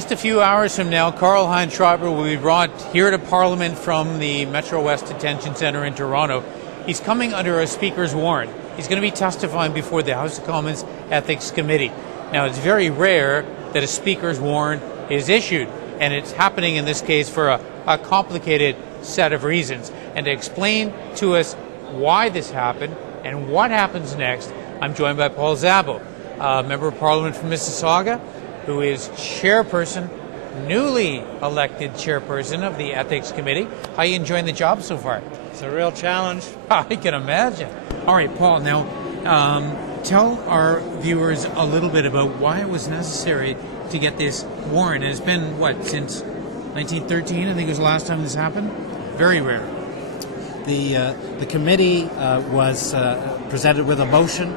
just a few hours from now, Karlheinz Schreiber will be brought here to Parliament from the Metro West Detention Centre in Toronto. He's coming under a Speaker's warrant. He's going to be testifying before the House of Commons Ethics Committee. Now, it's very rare that a Speaker's warrant is issued, and it's happening in this case for a complicated set of reasons. And to explain to us why this happened and what happens next, I'm joined by Paul Szabo, a Member of Parliament from Mississauga, who is chairperson, newly elected chairperson of the Ethics Committee. How are you enjoying the job so far? It's a real challenge. I can imagine. All right, Paul, now tell our viewers a little bit about why it was necessary to get this warrant. It's been, what, since 1913, I think it was the last time this happened? Very rare. The committee was presented with a motion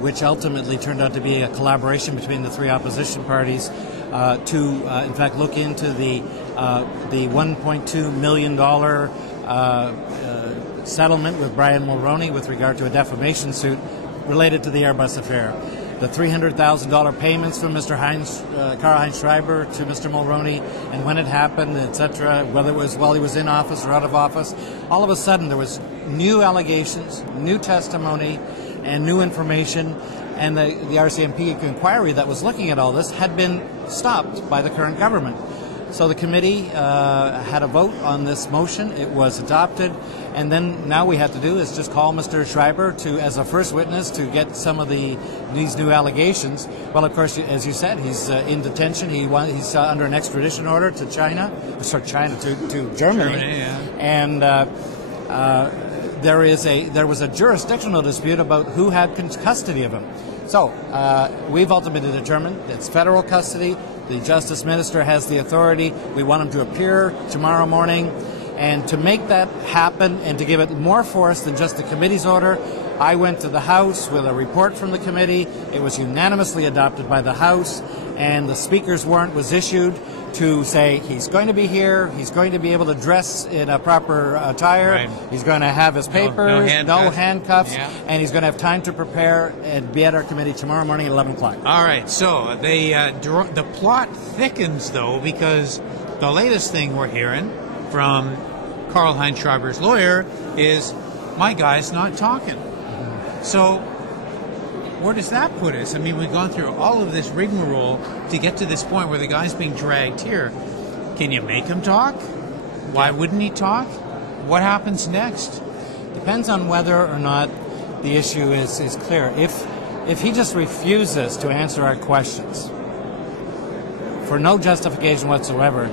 which ultimately turned out to be a collaboration between the three opposition parties to, in fact, look into the $1.2 million settlement with Brian Mulroney with regard to a defamation suit related to the Airbus affair. The $300,000 payments from Mr. Karlheinz Schreiber to Mr. Mulroney, and when it happened, etc., whether it was while he was in office or out of office, all of a sudden there was new allegations, new testimony, and new information, and the RCMP inquiry that was looking at all this had been stopped by the current government. So the committee had a vote on this motion. It was adopted, and then now we have to do is just call Mr. Schreiber as a first witness to get some of these new allegations. Well, of course, as you said, he's in detention. He's under an extradition order to to Germany, yeah. And there was a jurisdictional dispute about who had custody of him. So we've ultimately determined it's federal custody. The Justice Minister has the authority. We want him to appear tomorrow morning. And to make that happen and to give it more force than just the committee's order, I went to the House with a report from the committee. It was unanimously adopted by the House, and the Speaker's warrant was issued to say he's going to be here, he's going to be able to dress in a proper attire, right. He's going to have his papers, no handcuffs, yeah. And he's going to have time to prepare and be at our committee tomorrow morning at 11 o'clock. All right, so the plot thickens, though, because the latest thing we're hearing from Karlheinz Schreiber's lawyer is, my guy's not talking. So where does that put us? I mean, we've gone through all of this rigmarole to get to this point where the guy's being dragged here. Can you make him talk? Why wouldn't he talk? What happens next? Depends on whether or not the issue is clear. If he just refuses to answer our questions for no justification whatsoever,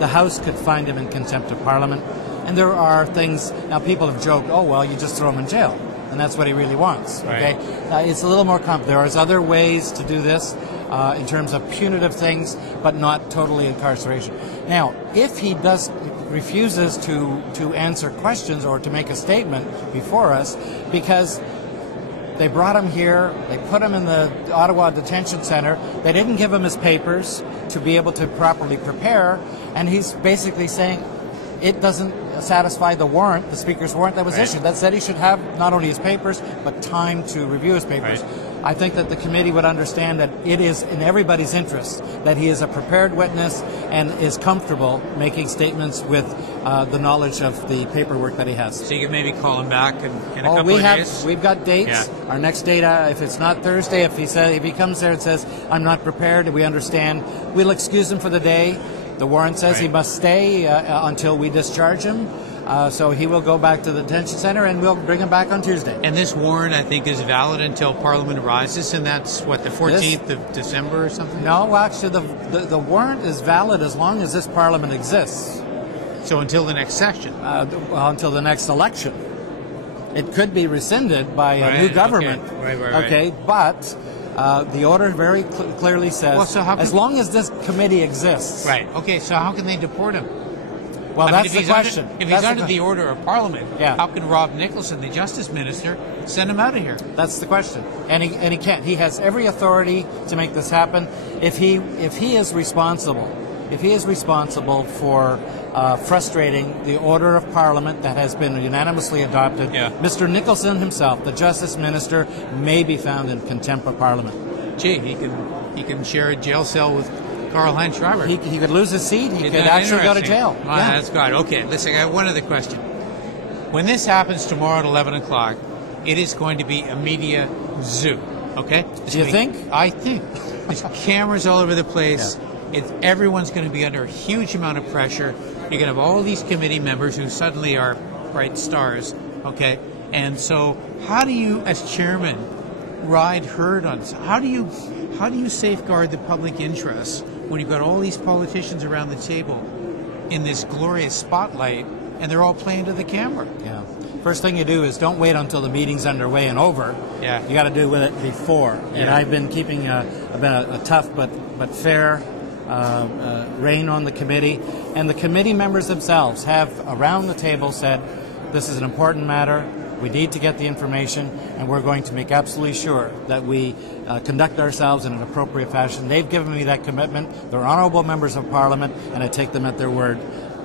the House could find him in contempt of Parliament. And there are things, now people have joked, oh, well, you just throw him in jail. And that's what he really wants. Right. Okay, it's a little more complicated. There are other ways to do this in terms of punitive things, but not totally incarceration. Now, if he refuses to answer questions or to make a statement before us, because they brought him here, they put him in the Ottawa Detention Centre, they didn't give him his papers to be able to properly prepare, and he's basically saying it doesn't satisfy the warrant, the Speaker's warrant that was issued. That said he should have not only his papers, but time to review his papers. Right. I think that the committee would understand that it is in everybody's interest that he is a prepared witness and is comfortable making statements with the knowledge of the paperwork that he has. So you can maybe call him back in a couple of days? We've got dates. Yeah. Our next date, if it's not Thursday, if he comes there and says, I'm not prepared, we understand, we'll excuse him for the day. The warrant says he must stay until we discharge him. So he will go back to the detention center, and we'll bring him back on Tuesday. And this warrant, I think, is valid until Parliament arises, and that's, what, the 14th of December or something? No, actually, the warrant is valid as long as this Parliament exists. So until the next session? Well, until the next election. It could be rescinded by a new government. Okay, but the order very clearly says, well, so as long as this committee exists. Right, okay, so how can they deport him? Well, that's the question. If he's under the order of Parliament, yeah. How can Rob Nicholson, the Justice Minister, send him out of here? That's the question. And he can't. He has every authority to make this happen. If he is responsible for frustrating the order of Parliament that has been unanimously adopted, Mr. Nicholson himself, the Justice Minister, may be found in contempt of Parliament. Gee, he can share a jail cell with Karlheinz Schreiber. He could lose his seat. He could actually go to jail. Oh, yeah. That's good. Okay, listen, I got one other question. When this happens tomorrow at 11 o'clock, it is going to be a media zoo, okay? Do you think? I think. There's cameras all over the place. Yeah. Everyone's going to be under a huge amount of pressure. You're going to have all these committee members who suddenly are bright stars, okay? And so how do you, as chairman, ride herd on this? How do you safeguard the public interest when you've got all these politicians around the table in this glorious spotlight and they're all playing to the camera? Yeah. First thing you do is don't wait until the meeting's underway and over. Yeah. You got to do with it before. Yeah. And I've been keeping a tough but fair rein on the committee. And the committee members themselves have around the table said, this is an important matter. We need to get the information, and we're going to make absolutely sure that we conduct ourselves in an appropriate fashion. They've given me that commitment. They're honorable members of Parliament, and I take them at their word.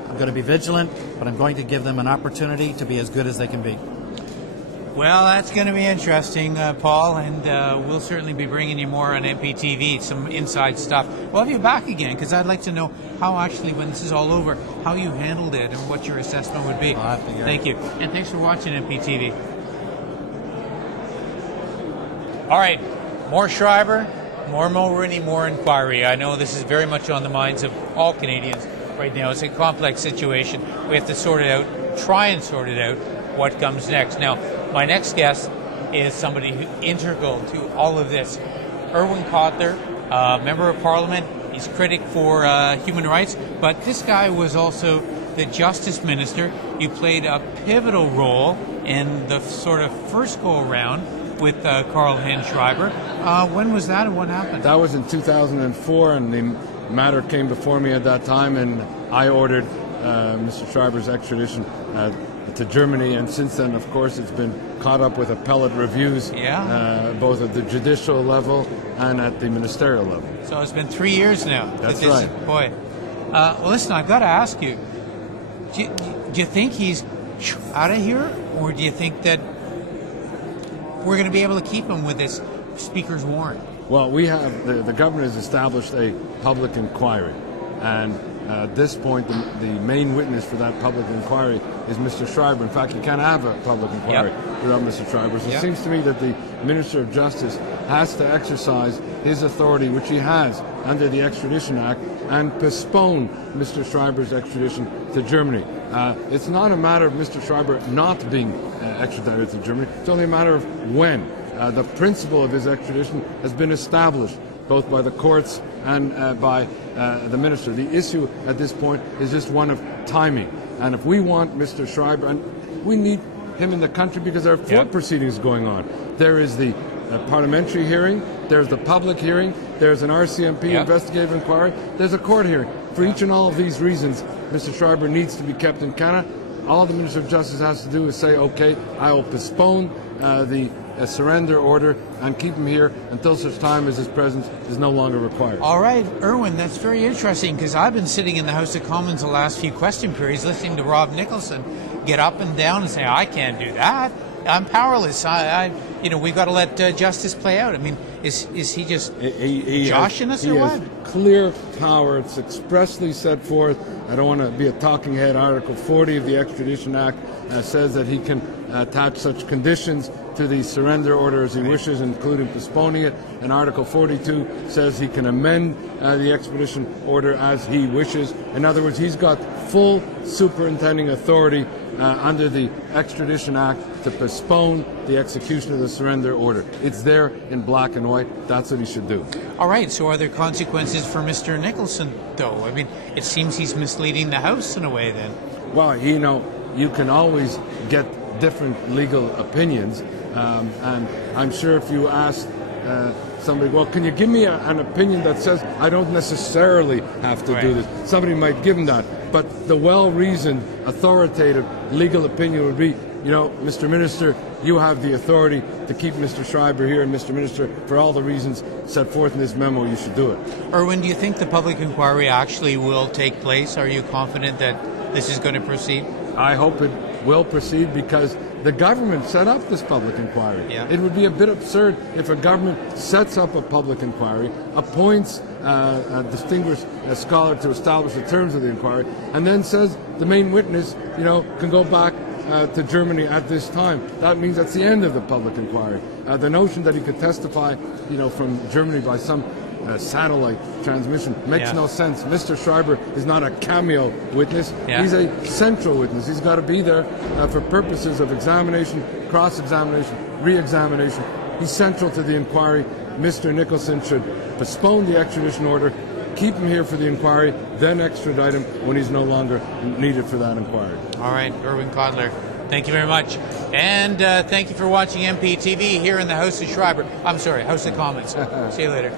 I'm going to be vigilant, but I'm going to give them an opportunity to be as good as they can be. Well, that's going to be interesting, Paul, and we'll certainly be bringing you more on MPTV, some inside stuff. We'll have you back again, because I'd like to know how actually, when this is all over, how you handled it and what your assessment would be. Thank you. And thanks for watching MPTV. All right, more Schreiber, more Mulroney, more inquiry. I know this is very much on the minds of all Canadians right now. It's a complex situation. We have to sort it out, try and sort it out, what comes next. Now, my next guest is somebody who integral to all of this. Irwin Cotler, member of Parliament. He's critic for human rights, but this guy was also the Justice Minister. You played a pivotal role in the sort of first go-around with Karlheinz Schreiber. When was that and what happened? That was in 2004, and the matter came before me at that time, and I ordered Mr. Schreiber's extradition to Germany, and since then, of course, it's been caught up with appellate reviews, both at the judicial level and at the ministerial level. So it's been 3 years now. That's right. Boy. Well, listen, I've got to ask you, do you think he's out of here, or do you think that we're going to be able to keep him with this speaker's warrant? Well, we have, the government has established a public inquiry, and at this point, the main witness for that public inquiry is Mr. Schreiber. In fact, you can't have a public inquiry without Mr. Schreiber. So it seems to me that the Minister of Justice has to exercise his authority, which he has under the Extradition Act, and postpone Mr. Schreiber's extradition to Germany. It's not a matter of Mr. Schreiber not being extradited to Germany. It's only a matter of when. The principle of his extradition has been established both by the courts and by the minister. The issue at this point is just one of timing. And if we want Mr. Schreiber, and we need him in the country because there are four proceedings going on. There is the parliamentary hearing, there's the public hearing, there's an RCMP investigative inquiry, there's a court hearing. For each and all of these reasons, Mr. Schreiber needs to be kept in Canada. All the Minister of Justice has to do is say, okay, I will postpone the surrender order and keep him here until such time as his presence is no longer required. All right, Irwin, that's very interesting, because I've been sitting in the House of Commons the last few question periods listening to Rob Nicholson get up and down and say, I can't do that. I'm powerless. We've got to let justice play out. I mean, is he just joshing us or what? He has clear power. It's expressly set forth. I don't want to be a talking head. Article 40 of the Extradition Act says that he can attach such conditions to the surrender order as he wishes, including postponing it. And Article 42 says he can amend the extradition order as he wishes. In other words, he's got full superintending authority under the Extradition Act to postpone the execution of the surrender order. It's there in black and white. That's what he should do. All right, so are there consequences for Mr. Nicholson, though? I mean, it seems he's misleading the House in a way, then. Well, you can always get different legal opinions, and I'm sure if you ask somebody, well, can you give me an opinion that says I don't necessarily have to do this? Somebody might give him that. But the well-reasoned, authoritative legal opinion would be, Mr. Minister, you have the authority to keep Mr. Schreiber here, and Mr. Minister, for all the reasons set forth in this memo, you should do it. Irwin, do you think the public inquiry actually will take place? Are you confident that this is going to proceed? I hope it will proceed because the government set up this public inquiry. Yeah. It would be a bit absurd if a government sets up a public inquiry, appoints a distinguished scholar to establish the terms of the inquiry, and then says the main witness, can go back to Germany at this time. That means that's the end of the public inquiry. The notion that he could testify, from Germany by some satellite transmission makes no sense. Mr. Schreiber is not a cameo witness. Yeah. He's a central witness. He's got to be there for purposes of examination, cross-examination, re-examination. He's central to the inquiry. Mr. Nicholson should postpone the extradition order, keep him here for the inquiry, then extradite him when he's no longer needed for that inquiry. All right, Irwin Cotler, thank you very much. And thank you for watching MPTV here in the House of Schreiber. I'm sorry, House of Commons. See you later.